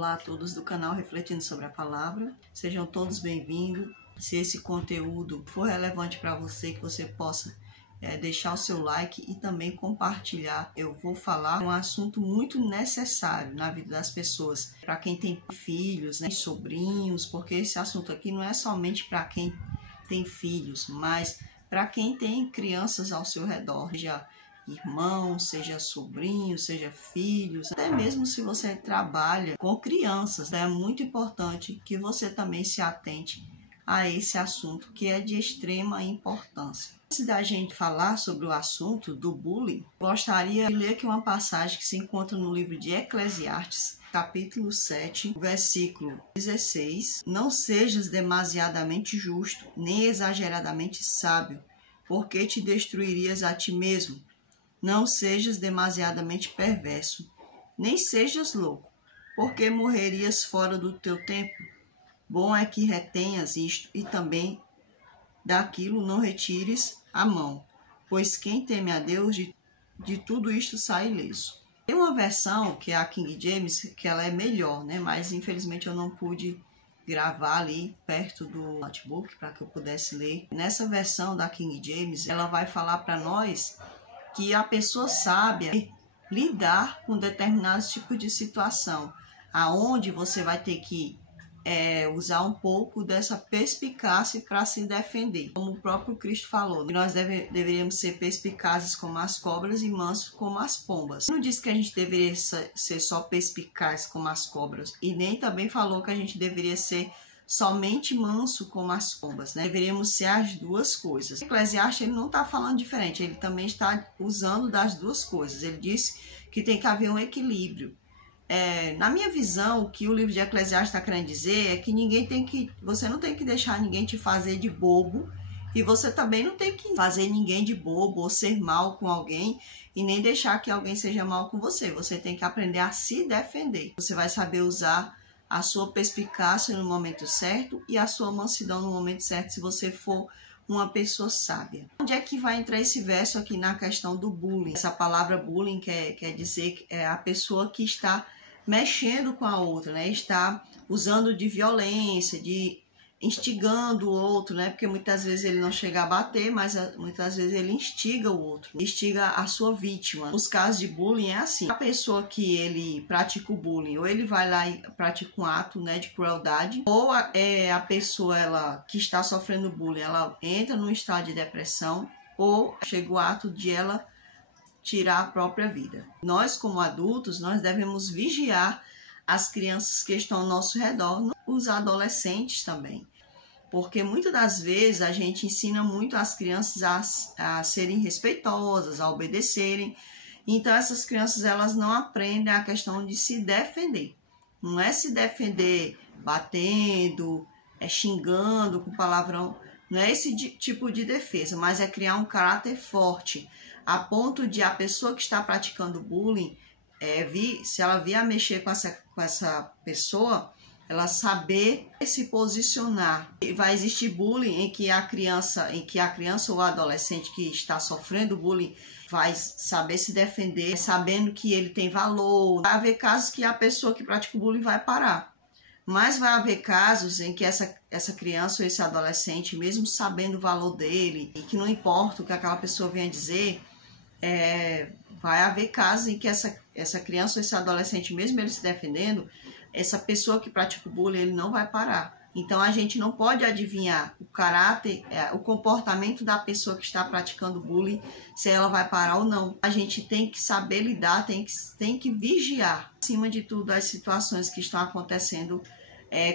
Olá a todos do canal Refletindo sobre a Palavra, sejam todos bem-vindos. Se esse conteúdo for relevante para você, que você possa deixar o seu like e também compartilhar. Eu vou falar um assunto muito necessário na vida das pessoas, para quem tem filhos, né, sobrinhos, porque esse assunto aqui não é somente para quem tem filhos, mas para quem tem crianças ao seu redor, seja irmãos, seja sobrinhos, seja filhos, até mesmo se você trabalha com crianças, é muito importante que você também se atente a esse assunto que é de extrema importância. Antes da gente falar sobre o assunto do bullying, gostaria de ler aqui uma passagem que se encontra no livro de Eclesiastes, capítulo 7, versículo 16. Não sejas demasiadamente justo, nem exageradamente sábio, porque te destruirias a ti mesmo. Não sejas demasiadamente perverso, nem sejas louco, porque morrerias fora do teu tempo. Bom é que retenhas isto e também daquilo não retires a mão, pois quem teme a Deus de tudo isto sai ileso. Tem uma versão que é a King James, que ela é melhor, né? Mas infelizmente eu não pude gravar ali perto do notebook para que eu pudesse ler. Nessa versão da King James, ela vai falar para nós que a pessoa sábia lidar com determinados tipos de situação, aonde você vai ter que usar um pouco dessa perspicácia para se defender. Como o próprio Cristo falou, nós deveríamos ser perspicazes como as cobras e mansos como as pombas. Não disse que a gente deveria ser só perspicaz como as cobras, e nem também falou que a gente deveria ser somente manso como as pombas, né? Deveríamos ser as duas coisas. O Eclesiastes ele não está falando diferente, ele também está usando das duas coisas. Ele diz que tem que haver um equilíbrio. Na minha visão, o que o livro de Eclesiastes está querendo dizer é que você não tem que deixar ninguém te fazer de bobo, e você também não tem que fazer ninguém de bobo ou ser mal com alguém, e nem deixar que alguém seja mal com você. Você tem que aprender a se defender. Você vai saber usar a sua perspicácia no momento certo e a sua mansidão no momento certo, se você for uma pessoa sábia. Onde é que vai entrar esse verso aqui na questão do bullying? Essa palavra bullying quer dizer que é a pessoa que está mexendo com a outra, né? Está usando de violência, de instigando o outro, né? Porque muitas vezes ele não chega a bater, mas muitas vezes ele instiga o outro, instiga a sua vítima. Nos casos de bullying é assim: a pessoa que ele pratica o bullying, ou ele vai lá e pratica um ato, né, de crueldade, ou a pessoa que está sofrendo bullying, ela entra num estado de depressão, ou chega o ato de ela tirar a própria vida. Nós, como adultos, nós devemos vigiar as crianças que estão ao nosso redor, os adolescentes também. Porque muitas das vezes a gente ensina muito as crianças a serem respeitosas, a obedecerem. Então essas crianças elas não aprendem a questão de se defender. Não é se defender batendo, xingando com palavrão. Não é esse tipo de defesa, mas é criar um caráter forte, a ponto de a pessoa que está praticando bullying, se ela vier a mexer com essa pessoa, ela saber se posicionar. E vai existir bullying em que a criança ou o adolescente que está sofrendo bullying vai saber se defender, sabendo que ele tem valor. Vai haver casos que a pessoa que pratica o bullying vai parar. Mas vai haver casos em que essa criança ou esse adolescente, mesmo sabendo o valor dele, e que não importa o que aquela pessoa venha dizer, vai haver casos em que essa criança ou esse adolescente, mesmo ele se defendendo, essa pessoa que pratica o bullying, ele não vai parar. Então a gente não pode adivinhar o caráter, o comportamento da pessoa que está praticando bullying, se ela vai parar ou não. A gente tem que saber lidar, tem que vigiar, acima de tudo, as situações que estão acontecendo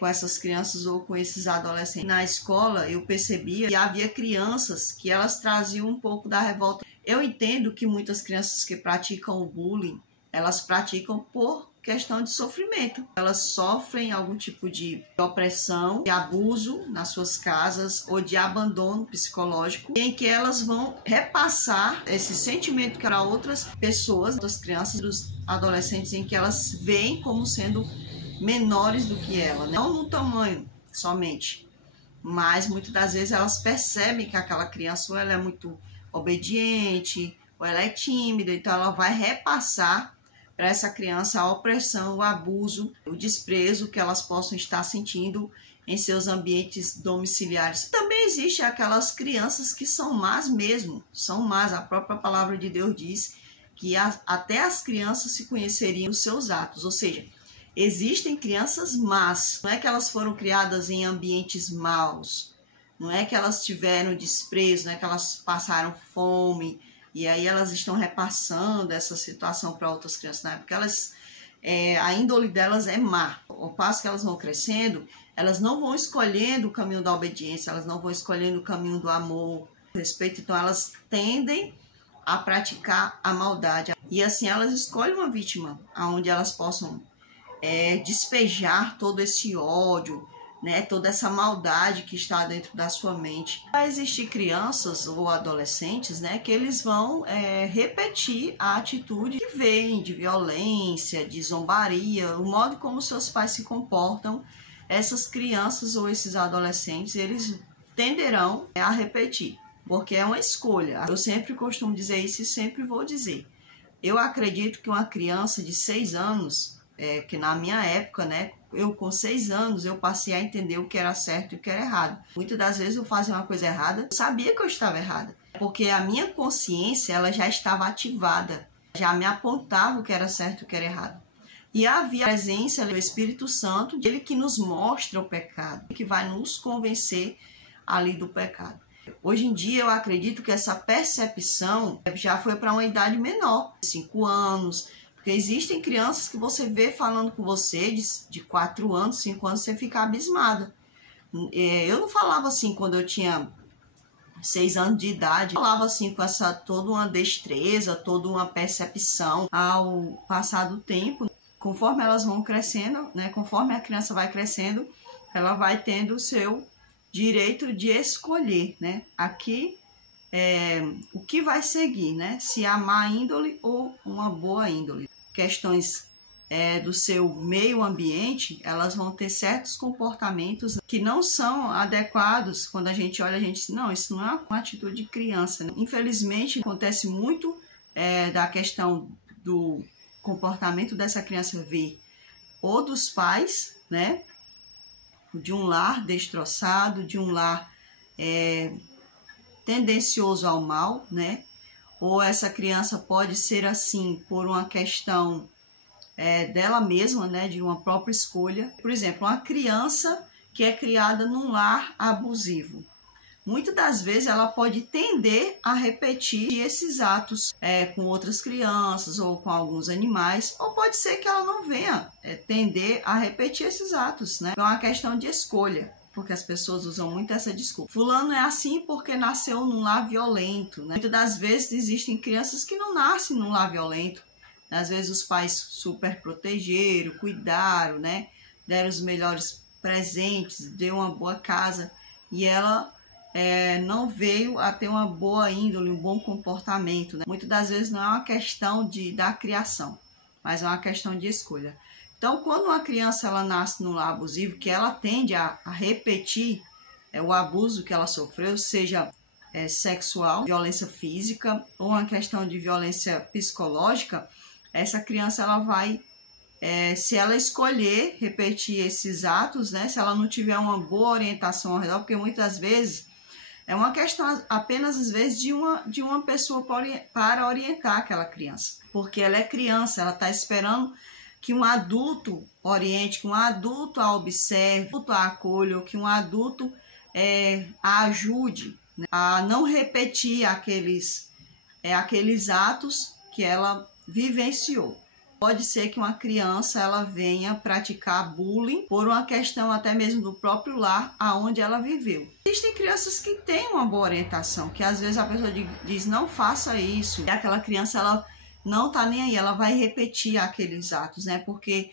com essas crianças ou com esses adolescentes. Na escola eu percebia que havia crianças que elas traziam um pouco da revolta. Eu entendo que muitas crianças que praticam o bullying, elas praticam por questão de sofrimento. Elas sofrem algum tipo de opressão, de abuso nas suas casas ou de abandono psicológico, em que elas vão repassar esse sentimento para outras pessoas, das crianças, dos adolescentes, em que elas veem como sendo menores do que ela, né? Não no tamanho somente, mas muitas das vezes elas percebem que aquela criança ou ela é muito obediente ou ela é tímida, então ela vai repassar para essa criança a opressão, o abuso, o desprezo que elas possam estar sentindo em seus ambientes domiciliares. Também existe aquelas crianças que são más mesmo, são más. A própria palavra de Deus diz que até as crianças se conheceriam os seus atos, ou seja, existem crianças más. Não é que elas foram criadas em ambientes maus, não é que elas tiveram desprezo, não é que elas passaram fome e aí elas estão repassando essa situação para outras crianças, não é porque elas, a índole delas é má. Ao passo que elas vão crescendo, elas não vão escolhendo o caminho da obediência, elas não vão escolhendo o caminho do amor, do respeito, então elas tendem a praticar a maldade. E assim elas escolhem uma vítima onde elas possam despejar todo esse ódio, né, toda essa maldade que está dentro da sua mente. Vai existir crianças ou adolescentes, né, que eles vão repetir a atitude que vem de violência, de zombaria, o modo como seus pais se comportam. Essas crianças ou esses adolescentes, eles tenderão a repetir, porque é uma escolha. Eu sempre costumo dizer isso e sempre vou dizer. Eu acredito que uma criança de 6 anos, que na minha época, né, eu com 6 anos, eu passei a entender o que era certo e o que era errado. Muitas das vezes eu fazia uma coisa errada, eu sabia que eu estava errada, porque a minha consciência ela já estava ativada, já me apontava o que era certo e o que era errado. E havia a presença do Espírito Santo, ele que nos mostra o pecado, que vai nos convencer ali do pecado. Hoje em dia eu acredito que essa percepção já foi para uma idade menor, 5 anos, porque existem crianças que você vê falando com você de 4 anos, 5 anos, você fica abismada. Eu não falava assim quando eu tinha 6 anos de idade, eu falava assim com essa toda uma destreza, toda uma percepção. Ao passar do tempo, conforme elas vão crescendo, né, conforme a criança vai crescendo, ela vai tendo o seu direito de escolher, né, aqui o que vai seguir, né, se a má índole ou uma boa índole. Questões do seu meio ambiente, elas vão ter certos comportamentos que não são adequados. Quando a gente olha, a gente diz, não, isso não é uma atitude de criança, né? Infelizmente, acontece muito da questão do comportamento dessa criança vir ou dos pais, né, de um lar destroçado, de um lar tendencioso ao mal, né, ou essa criança pode ser assim por uma questão dela mesma, né, de uma própria escolha. Por exemplo, uma criança que é criada num lar abusivo, muitas das vezes ela pode tender a repetir esses atos com outras crianças ou com alguns animais, ou pode ser que ela não venha tender a repetir esses atos, né? É uma questão de escolha, porque as pessoas usam muito essa desculpa. Fulano é assim porque nasceu num lar violento, né? Muitas das vezes existem crianças que não nascem num lar violento. Às vezes os pais super protegeram, cuidaram, né? Deram os melhores presentes, deu uma boa casa e ela não veio a ter uma boa índole, um bom comportamento, né? Muitas das vezes não é uma questão da criação, mas é uma questão de escolha. Então, quando uma criança ela nasce num lar abusivo, que ela tende a repetir o abuso que ela sofreu, seja sexual, violência física ou uma questão de violência psicológica, essa criança ela vai, se ela escolher repetir esses atos, né, se ela não tiver uma boa orientação ao redor, porque muitas vezes é uma questão apenas, às vezes, de uma pessoa para orientar aquela criança. Porque ela é criança, ela está esperando que um adulto oriente, que um adulto a observe, a acolha, ou que um adulto a ajude, né, a não repetir aqueles atos que ela vivenciou. Pode ser que uma criança ela venha praticar bullying por uma questão até mesmo do próprio lar aonde ela viveu. Existem crianças que têm uma boa orientação, que às vezes a pessoa diz não faça isso, e aquela criança ela não tá nem aí, ela vai repetir aqueles atos, né? Porque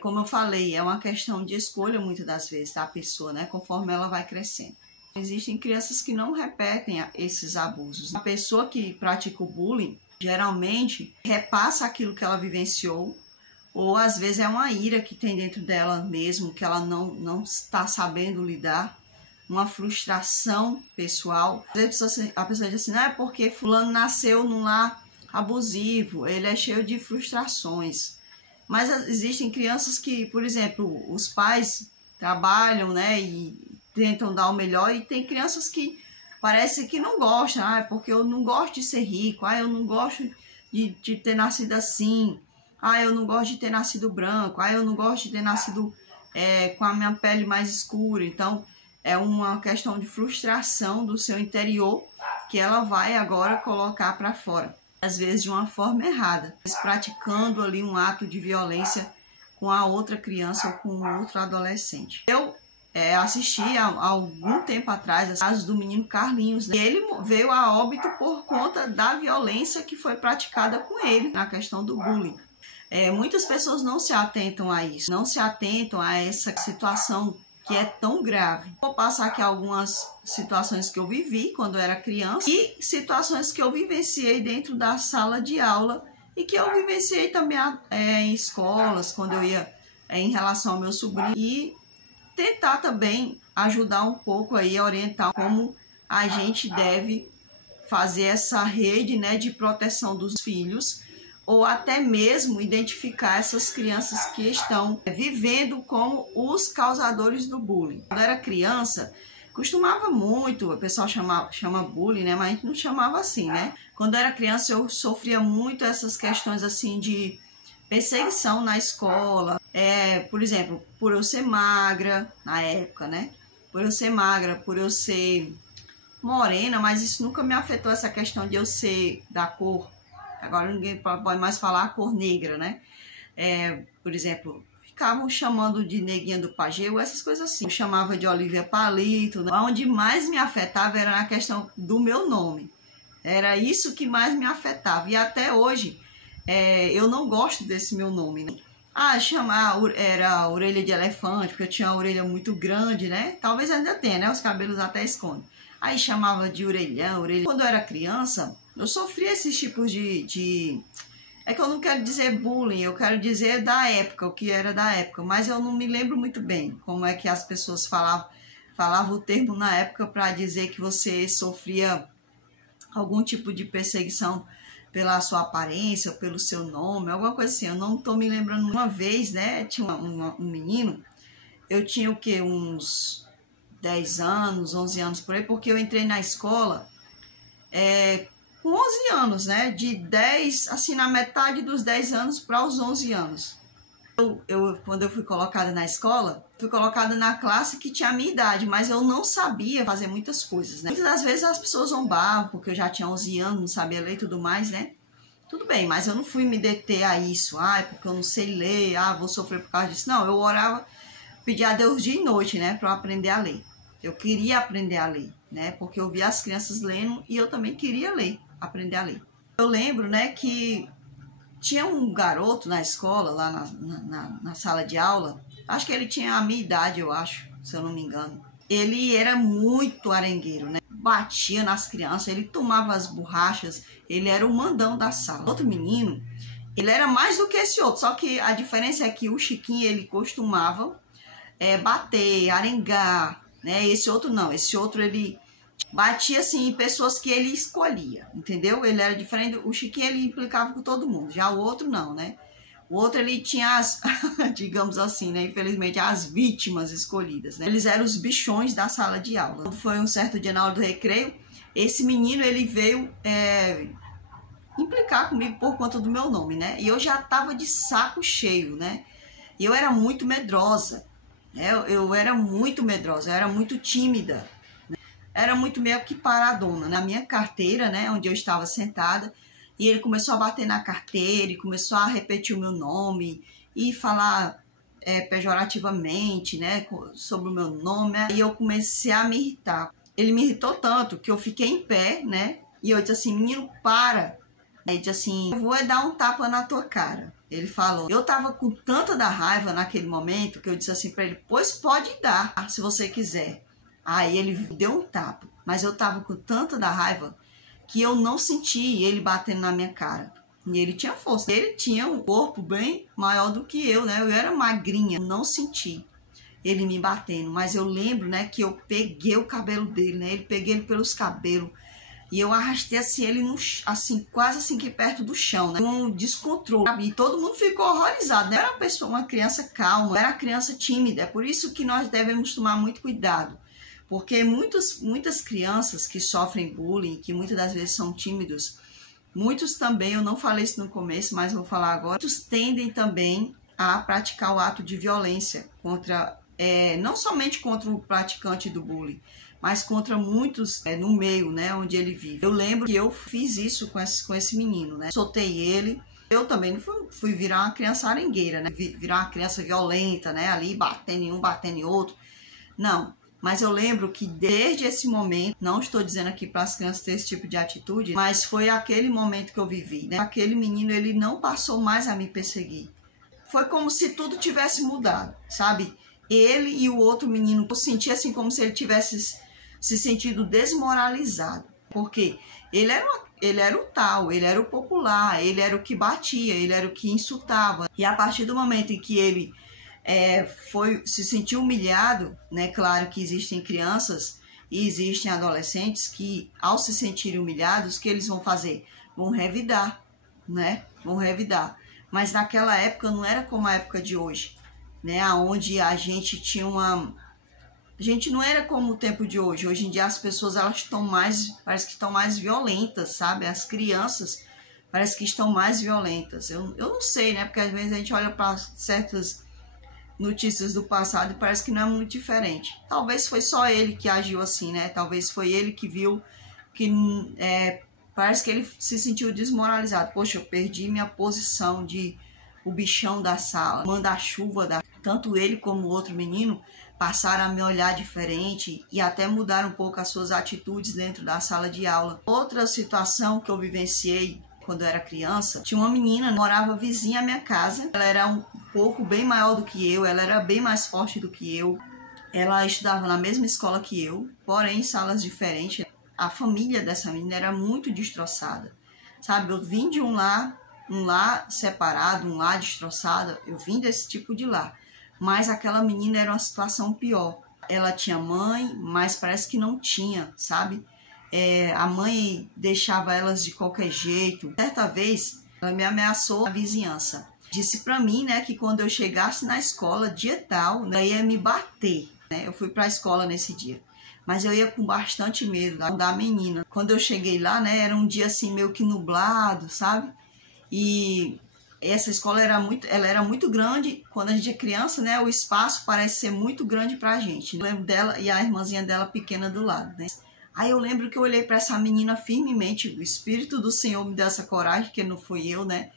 como eu falei, é uma questão de escolha muitas das vezes da pessoa, né? Conforme ela vai crescendo. Existem crianças que não repetem esses abusos. A pessoa que pratica o bullying geralmente repassa aquilo que ela vivenciou, ou às vezes é uma ira que tem dentro dela mesmo, que ela não está sabendo lidar, uma frustração pessoal. Às vezes a pessoa diz assim, não é porque fulano nasceu num lar abusivo, ele é cheio de frustrações. Mas existem crianças que, por exemplo, os pais trabalham, né, e tentam dar o melhor, e tem crianças que parece que não gostam, porque eu não gosto de ser rico, eu não gosto de ter nascido assim, eu não gosto de ter nascido branco, eu não gosto de ter nascido com a minha pele mais escura. Então, é uma questão de frustração do seu interior que ela vai agora colocar para fora, às vezes de uma forma errada, praticando ali um ato de violência com a outra criança ou com o outro adolescente. Eu assisti há algum tempo atrás as casos do menino Carlinhos, né? Ele veio a óbito por conta da violência que foi praticada com ele na questão do bullying. Muitas pessoas não se atentam a isso, não se atentam a essa situação que é tão grave. Vou passar aqui algumas situações que eu vivi quando eu era criança e situações que eu vivenciei dentro da sala de aula e que eu vivenciei também em escolas, quando eu ia em relação ao meu sobrinho, e tentar também ajudar um pouco aí a orientar como a gente deve fazer essa rede, né, de proteção dos filhos, ou até mesmo identificar essas crianças que estão vivendo como os causadores do bullying. Quando eu era criança, costumava muito, o pessoal chama bullying, né, mas a gente não chamava assim, né? Quando eu era criança, eu sofria muito essas questões assim de perseguição na escola, por exemplo, por eu ser magra, na época, né? Por eu ser magra, por eu ser morena, mas isso nunca me afetou, essa questão de eu ser da cor. Agora ninguém pode mais falar a cor negra, né? Por exemplo, ficavam chamando de neguinha do Pajeú, essas coisas assim. Eu chamava de Olivia Palito, né? Onde mais me afetava era na questão do meu nome. Era isso que mais me afetava. E até hoje, eu não gosto desse meu nome, né? Era orelha de elefante, porque eu tinha a orelha muito grande, né? Talvez ainda tenha, né? Os cabelos até escondem. Aí chamava de orelhão, orelha. Quando eu era criança, eu sofria esses tipos de... É que eu não quero dizer bullying, eu quero dizer da época, o que era da época. Mas eu não me lembro muito bem como é que as pessoas falavam o termo na época para dizer que você sofria algum tipo de perseguição pela sua aparência, ou pelo seu nome, alguma coisa assim. Eu não estou me lembrando. Uma vez, né, tinha um menino, eu tinha o quê? Uns 10 anos, 11 anos por aí, porque eu entrei na escola com 11 anos, né, de 10, assim, na metade dos 10 anos para os 11 anos. Quando eu fui colocada na escola, fui colocada na classe que tinha a minha idade, mas eu não sabia fazer muitas coisas, né? Muitas das vezes as pessoas zombavam, porque eu já tinha 11 anos, não sabia ler e tudo mais, né? Tudo bem, mas eu não fui me deter a isso, porque eu não sei ler, vou sofrer por causa disso. Não, eu orava, pedia a Deus dia e noite, né, para eu aprender a ler. Eu queria aprender a ler, né, porque eu via as crianças lendo e eu também queria ler, aprender a ler. Eu lembro, né, que tinha um garoto na escola, lá na sala de aula, acho que ele tinha a minha idade, eu acho, se eu não me engano. Ele era muito arengueiro, né? Batia nas crianças, ele tomava as borrachas, ele era o mandão da sala. Outro menino, ele era mais do que esse outro, só que a diferença é que o Chiquinho, ele costumava bater, arengar, né? Esse outro não, esse outro ele batia assim em pessoas que ele escolhia, entendeu? Ele era diferente, o Chiquinho ele implicava com todo mundo, já o outro não, né? O outro ele tinha as, digamos assim, né? Infelizmente, as vítimas escolhidas, né? Eles eram os bichões da sala de aula. Quando foi um certo dia na hora do recreio, esse menino ele veio implicar comigo por conta do meu nome, né? E eu já tava de saco cheio, né? E eu era muito medrosa, né? Eu era muito medrosa, eu era muito tímida, né? Era muito meio que paradona. Na minha carteira, né? Onde eu estava sentada, e ele começou a bater na carteira e começou a repetir o meu nome e falar pejorativamente, né, sobre o meu nome. E eu comecei a me irritar. Ele me irritou tanto que eu fiquei em pé, né? E eu disse assim, menino, para. Ele disse assim, eu vou dar um tapa na tua cara. Ele falou. Eu tava com tanta da raiva naquele momento que eu disse assim para ele, pois pode dar, se você quiser. Aí ele deu um tapa. Mas eu tava com tanta da raiva que eu não senti ele batendo na minha cara. E ele tinha força. Ele tinha um corpo bem maior do que eu, né? Eu era magrinha. Eu não senti ele me batendo. Mas eu lembro, né, que eu peguei o cabelo dele, né? Peguei ele pelos cabelos. E eu arrastei assim ele assim, quase assim que perto do chão, né? Um descontrole, sabe? E todo mundo ficou horrorizado, né? Era uma criança calma, era uma criança tímida. É por isso que nós devemos tomar muito cuidado. Porque muitas crianças que sofrem bullying, que muitas das vezes são tímidos, muitos também, eu não falei isso no começo, mas vou falar agora, muitos tendem também a praticar o ato de violência contra, não somente contra o praticante do bullying, mas contra muitos no meio, né, onde ele vive. Eu lembro que eu fiz isso com esse menino, né? Soltei ele. Eu também não fui virar uma criança arengueira, né? Virar uma criança violenta, né? Ali batendo em um, batendo em outro. Não. Mas eu lembro que desde esse momento, não estou dizendo aqui para as crianças ter esse tipo de atitude, mas foi aquele momento que eu vivi, né? Aquele menino, ele não passou mais a me perseguir. Foi como se tudo tivesse mudado, sabe? Ele e o outro menino, eu senti assim como se ele tivesse se sentido desmoralizado. Porque ele era o tal, ele era o popular, ele era o que batia, ele era o que insultava. E a partir do momento em que ele se sentiu humilhado, né? Claro que existem crianças e existem adolescentes que, ao se sentirem humilhados, o que eles vão fazer? Vão revidar, né? Vão revidar. Mas naquela época não era como a época de hoje, né? Onde a gente tinha uma... A gente não era como o tempo de hoje. Hoje em dia as pessoas, elas estão mais... Parece que estão mais violentas, sabe? As crianças parece que estão mais violentas. Eu não sei, né? Porque às vezes a gente olha para certas notícias do passado e parece que não é muito diferente. Talvez foi só ele que agiu assim, né? Talvez foi ele que viu que parece que ele se sentiu desmoralizado. Poxa, eu perdi minha posição de o bichão da sala, manda-chuva da... Tanto ele como o outro menino passaram a me olhar diferente e até mudaram um pouco as suas atitudes dentro da sala de aula. Outra situação que eu vivenciei quando eu era criança, tinha uma menina, morava vizinha à minha casa. Ela era um pouco bem maior do que eu, ela era bem mais forte do que eu. Ela estudava na mesma escola que eu, porém em salas diferentes. A família dessa menina era muito destroçada, sabe? Eu vim de um lar separado, um lar destroçado, eu vim desse tipo de lar. Mas aquela menina era uma situação pior. Ela tinha mãe, mas parece que não tinha, sabe? A mãe deixava elas de qualquer jeito. Certa vez, ela me ameaçou na vizinhança. Disse pra mim, né, que quando eu chegasse na escola, dia tal, ela ia me bater, né? Eu fui pra escola nesse dia. Mas eu ia com bastante medo da menina. Quando eu cheguei lá, né, era um dia assim meio que nublado, sabe? E essa escola era muito grande. Quando a gente é criança, né, o espaço parece ser muito grande pra gente. Eu lembro dela e a irmãzinha dela pequena do lado, né? Aí eu lembro que eu olhei para essa menina firmemente. O Espírito do Senhor me deu essa coragem, que não fui eu, né?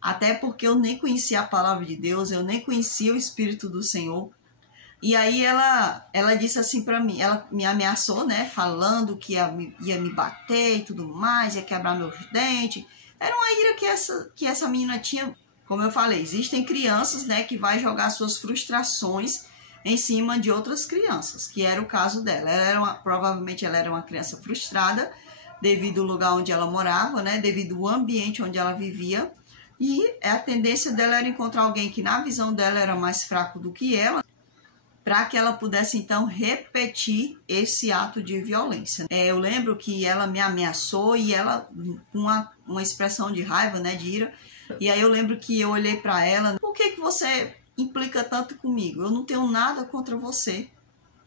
Até porque eu nem conhecia a palavra de Deus, eu nem conhecia o Espírito do Senhor. E aí ela disse assim para mim, ela me ameaçou, né? Falando que ia me bater e tudo mais, ia quebrar meus dentes. Era uma ira que essa menina tinha. Como eu falei, existem crianças, né, que vai jogar suas frustrações em cima de outras crianças, que era o caso dela. Provavelmente ela era uma criança frustrada devido ao lugar onde ela morava, né, devido ao ambiente onde ela vivia, e a tendência dela era encontrar alguém que na visão dela era mais fraco do que ela, para que ela pudesse então repetir esse ato de violência. Eu lembro que ela me ameaçou e ela com uma expressão de raiva, né, de ira, e aí eu lembro que eu olhei para ela: por que você implica tanto comigo? Eu não tenho nada contra você.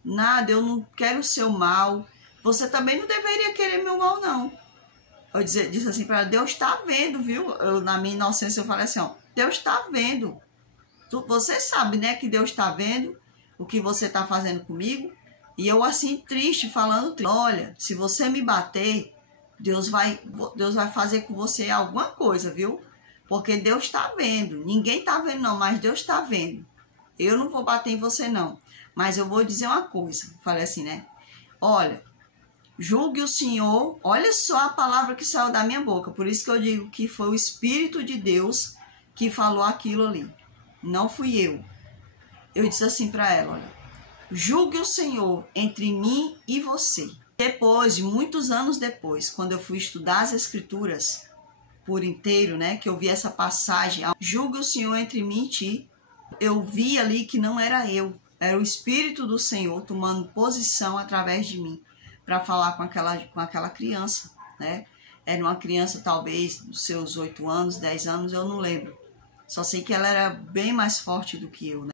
Nada, eu não quero o seu mal. Você também não deveria querer meu mal, não. Eu disse assim para ela: Deus está vendo, viu? Na minha inocência eu falei assim, ó: Deus está vendo. Você sabe, né, que Deus está vendo o que você está fazendo comigo. E eu assim, triste, falando: olha, se você me bater, Deus vai fazer com você alguma coisa, viu? Porque Deus está vendo. Ninguém está vendo não, mas Deus está vendo. Eu não vou bater em você não. Mas eu vou dizer uma coisa. Falei assim, né? Olha, julgue o Senhor. Olha só a palavra que saiu da minha boca. Por isso que eu digo que foi o Espírito de Deus que falou aquilo ali. Não fui eu. Eu disse assim para ela: olha, julgue o Senhor entre mim e você. Depois, muitos anos depois, quando eu fui estudar as Escrituras por inteiro, né, que eu vi essa passagem, julgue o Senhor entre mim e ti, eu vi ali que não era eu, era o Espírito do Senhor tomando posição através de mim para falar com aquela criança. né? Era uma criança talvez dos seus 8 anos, 10 anos, eu não lembro. Só sei que ela era bem mais forte do que eu, né?